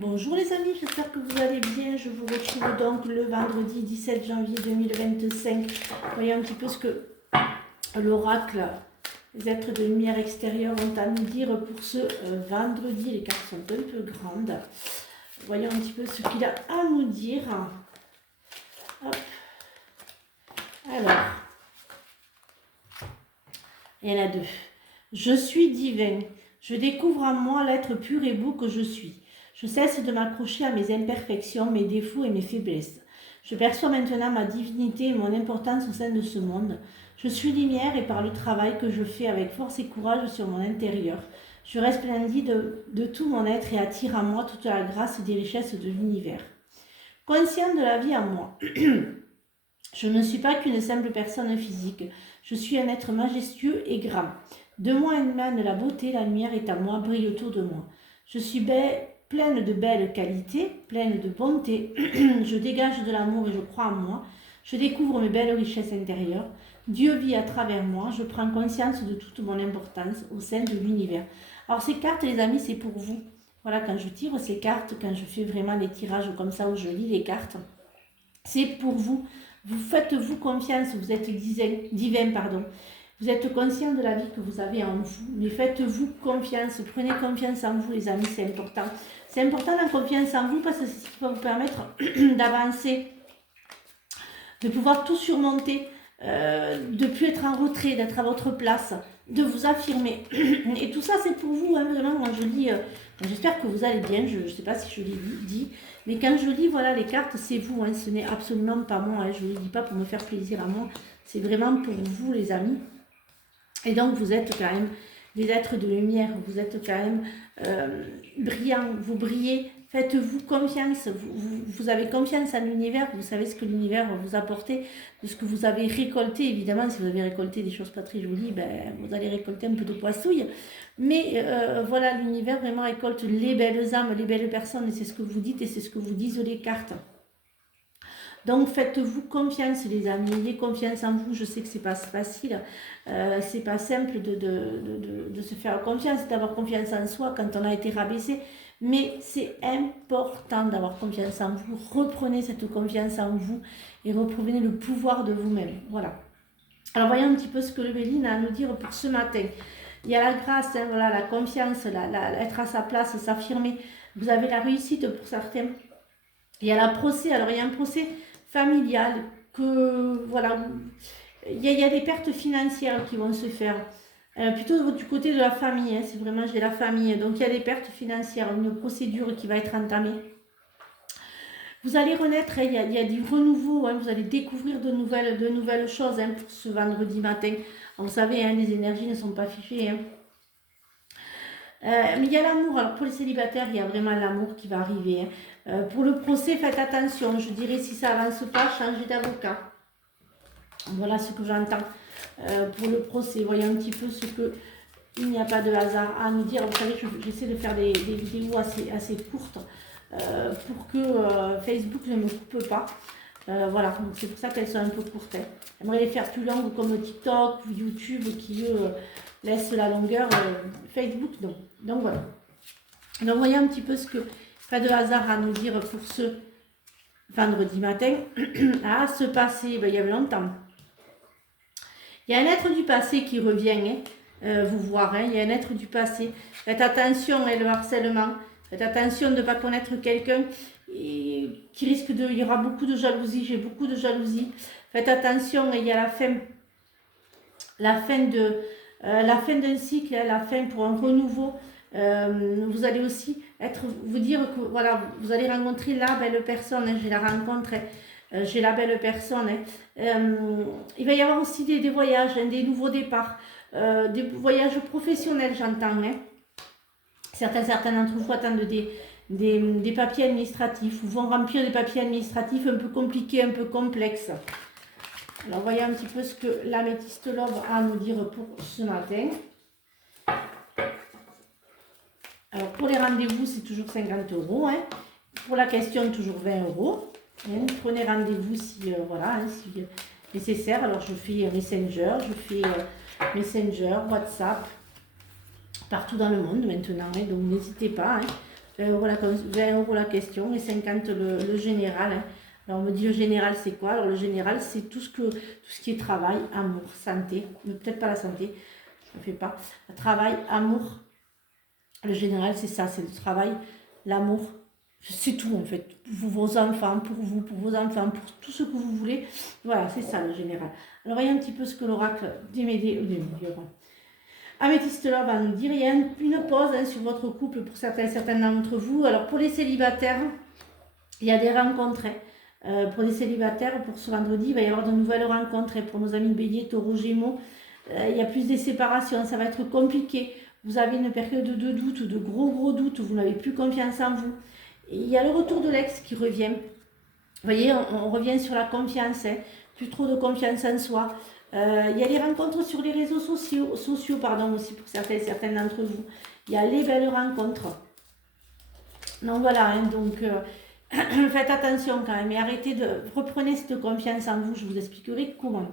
Bonjour les amis, j'espère que vous allez bien. Je vous retrouve donc le vendredi 17 janvier 2025. Voyons un petit peu ce que l'oracle, les êtres de lumière extérieure ont à nous dire pour ce vendredi. Les cartes sont un peu grandes. Voyons un petit peu ce qu'il a à nous dire. Hop. Alors, il y en a deux. Je suis divin. Je découvre en moi l'être pur et beau que je suis. Je cesse de m'accrocher à mes imperfections, mes défauts et mes faiblesses. Je perçois maintenant ma divinité et mon importance au sein de ce monde. Je suis lumière et par le travail que je fais avec force et courage sur mon intérieur, je resplendis de tout mon être et attire à moi toute la grâce des richesses de l'univers. Conscient de la vie en moi, je ne suis pas qu'une simple personne physique. Je suis un être majestueux et grand. De moi émane la beauté, la lumière est à moi, brille autour de moi. Je suis pleine de belles qualités, pleine de bonté. Je dégage de l'amour et je crois en moi. Je découvre mes belles richesses intérieures. Dieu vit à travers moi. Je prends conscience de toute mon importance au sein de l'univers. Alors ces cartes, les amis, c'est pour vous. Voilà, quand je tire ces cartes, quand je fais vraiment les tirages comme ça où je lis les cartes, c'est pour vous. Vous faites-vous confiance, vous êtes divin, pardon. Vous êtes conscient de la vie que vous avez en vous, mais faites-vous confiance, prenez confiance en vous les amis, c'est important. C'est important la confiance en vous parce que c'est ce qui va vous permettre d'avancer, de pouvoir tout surmonter, de ne plus être en retrait, d'être à votre place, de vous affirmer. Et tout ça c'est pour vous, hein, vraiment, moi je lis, j'espère que vous allez bien, je ne sais pas si je l'ai dit, mais quand je lis, voilà, les cartes, c'est vous, hein, ce n'est absolument pas moi, hein, je ne le dis pas pour me faire plaisir à moi, c'est vraiment pour vous les amis. Et donc vous êtes quand même des êtres de lumière, vous êtes quand même brillants, vous brillez, faites-vous confiance, vous avez confiance en l'univers, vous savez ce que l'univers va vous apporter, de ce que vous avez récolté, évidemment si vous avez récolté des choses pas très jolies, ben, vous allez récolter un peu de poissouille, mais voilà, l'univers vraiment récolte les belles âmes, les belles personnes, et c'est ce que vous dites et c'est ce que vous disent les cartes. Donc faites-vous confiance les amis, ayez confiance en vous, je sais que c'est pas facile, c'est pas simple de se faire confiance, d'avoir confiance en soi quand on a été rabaissé, mais c'est important d'avoir confiance en vous, reprenez cette confiance en vous et reprenez le pouvoir de vous-même, voilà. Alors voyons un petit peu ce que le Béline a à nous dire pour ce matin. Il y a la grâce, hein, voilà, la confiance, être à sa place, s'affirmer, vous avez la réussite pour certains. Il y a la procès, alors il y a un procès familial, que voilà, il y a des pertes financières qui vont se faire, plutôt du côté de la famille, hein, c'est vraiment j'ai la famille, donc il y a des pertes financières, une procédure qui va être entamée. Vous allez renaître, hein, il y a du renouveau, hein, vous allez découvrir de nouvelles choses, hein, pour ce vendredi matin. Vous savez, hein, les énergies ne sont pas figées. Hein. Mais il y a l'amour, alors pour les célibataires, il y a vraiment l'amour qui va arriver. Hein. Pour le procès, faites attention, je dirais si ça avance pas, changez d'avocat. Voilà ce que j'entends pour le procès. Voyons un petit peu ce que il n'y a pas de hasard à nous dire. Vous savez, j'essaie de faire des vidéos assez courtes pour que Facebook ne me coupe pas. Voilà, donc c'est pour ça qu'elles sont un peu courtes. Hein. J'aimerais les faire plus longues comme TikTok ou YouTube qui eux laissent la longueur. Facebook, non. Donc voilà. Donc voyons un petit peu ce que, pas de hasard à nous dire pour ce vendredi matin. Ah, ce passé, ben, il y a longtemps. Il y a un être du passé qui revient, hein, vous voir, hein, il y a un être du passé. Faites attention, hein, le harcèlement. Faites attention de ne pas connaître quelqu'un qui risque de... Il y aura beaucoup de jalousie, j'ai beaucoup de jalousie. Faites attention, il y a la fin d'un cycle, hein, la fin pour un renouveau. Vous allez aussi vous dire que voilà, vous allez rencontrer la belle personne, hein, j'ai la rencontre, hein, j'ai la belle personne. Hein. Il va y avoir aussi des voyages, hein, des nouveaux départs, des voyages professionnels, j'entends. Hein. Certains d'entre vous attendent des papiers administratifs ou vont remplir des papiers administratifs un peu compliqués, un peu complexes. Alors voyons un petit peu ce que l'améthyste Love a à nous dire pour ce matin. Alors pour les rendez-vous, c'est toujours 50 €. Hein. Pour la question, toujours 20 €. Hein. Prenez rendez-vous si, voilà, hein, si nécessaire. Alors je fais Messenger, WhatsApp, partout dans le monde maintenant. Hein. Donc n'hésitez pas. Hein. 20 € la question et 50 le général. Hein. Alors on me dit le général c'est quoi? Alors le général c'est tout ce qui est travail, amour, santé, mais peut-être pas la santé, je ne fais pas. Travail, amour, le général c'est ça, c'est le travail, l'amour, c'est tout en fait. Pour vos enfants, pour vous, pour vos enfants, pour tout ce que vous voulez. Voilà, c'est ça le général. Alors voyons un petit peu ce que l'oracle des Améthyste là va nous dire, il y a une pause hein, sur votre couple pour certains d'entre vous. Alors pour les célibataires, il y a des rencontres. Pour les célibataires, pour ce vendredi, il va y avoir de nouvelles rencontres. Et pour nos amis Bélier, Taureau, Gémeaux, il y a plus des séparations, ça va être compliqué. Vous avez une période de doute, de gros doutes, vous n'avez plus confiance en vous. Et il y a le retour de l'ex qui revient. Vous voyez, on revient sur la confiance, hein, plus trop de confiance en soi. Il y a les rencontres sur les réseaux sociaux aussi pour certains d'entre vous. Il y a les belles rencontres. Donc voilà, hein, faites attention quand même et reprenez cette confiance en vous, je vous expliquerai comment.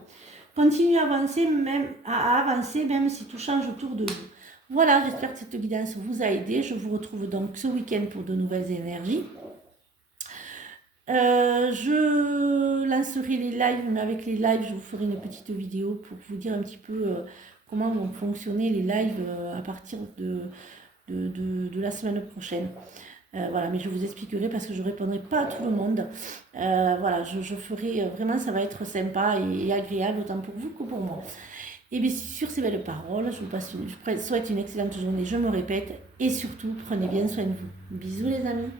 Continuez à avancer même si tout change autour de vous. Voilà, j'espère que cette guidance vous a aidé. Je vous retrouve donc ce week-end pour de nouvelles énergies. Je lancerai les lives, mais avec les lives, je vous ferai une petite vidéo pour vous dire un petit peu comment vont fonctionner les lives à partir de la semaine prochaine. Voilà, mais je vous expliquerai parce que je ne répondrai pas à tout le monde. Voilà, je ferai vraiment, ça va être sympa et agréable autant pour vous que pour moi. Et bien sur ces belles paroles, je vous souhaite une excellente journée, je me répète, et surtout, prenez bien soin de vous. Bisous les amis.